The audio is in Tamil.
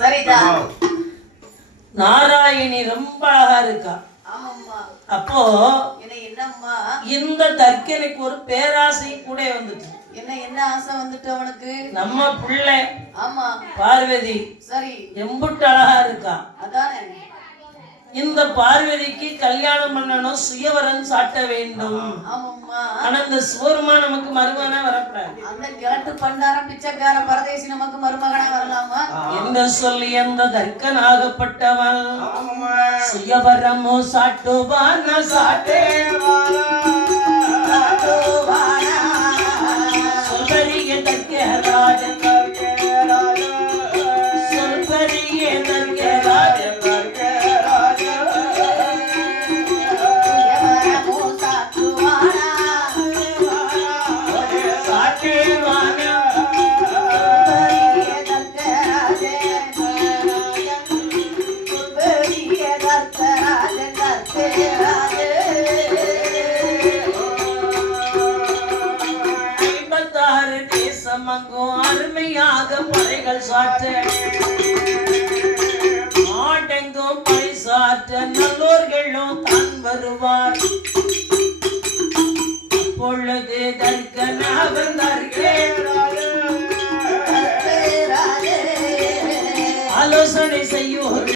சரிதான். நாராயணி ரொம்ப அழகா இருக்கா. அப்போ இந்த தர்க்கனுக்கு ஒரு பேராசை கூட வந்துட்டு. என்ன ஆசை வந்துட்டு அவனுக்கு? நம்ம பிள்ளை ஆமா பார்வதி சரி எம்புட்டு அழகா இருக்கா. அதானே இந்த பார்வதிக்கு கல்யாணம் பண்ணணும், சுயவரம் சாட்ட வேண்டும். ஆனா இந்த சோர்மா நமக்கு மருமகனா வரக்கூடாது. அந்த கிழட்டு பண்டாரம் பிச்சைக்கார பரதேசி நமக்கு மருமகனா வரலாமா என்று சொல்லி அந்த தர்க்கனாகப்பட்டவன் சுயவரமோ சாட்டுவான சொல்பரிய தர்க்கராஜன் சொல்பரிய தர்க்கராஜன் அருமையாக படைகள் சாற்ற நாடெங்கும் பரிசாற்ற நல்லோர்களும் தான் வருவார். அப்பொழுது தர்க்கனாக ஆலோசனை செய்யும்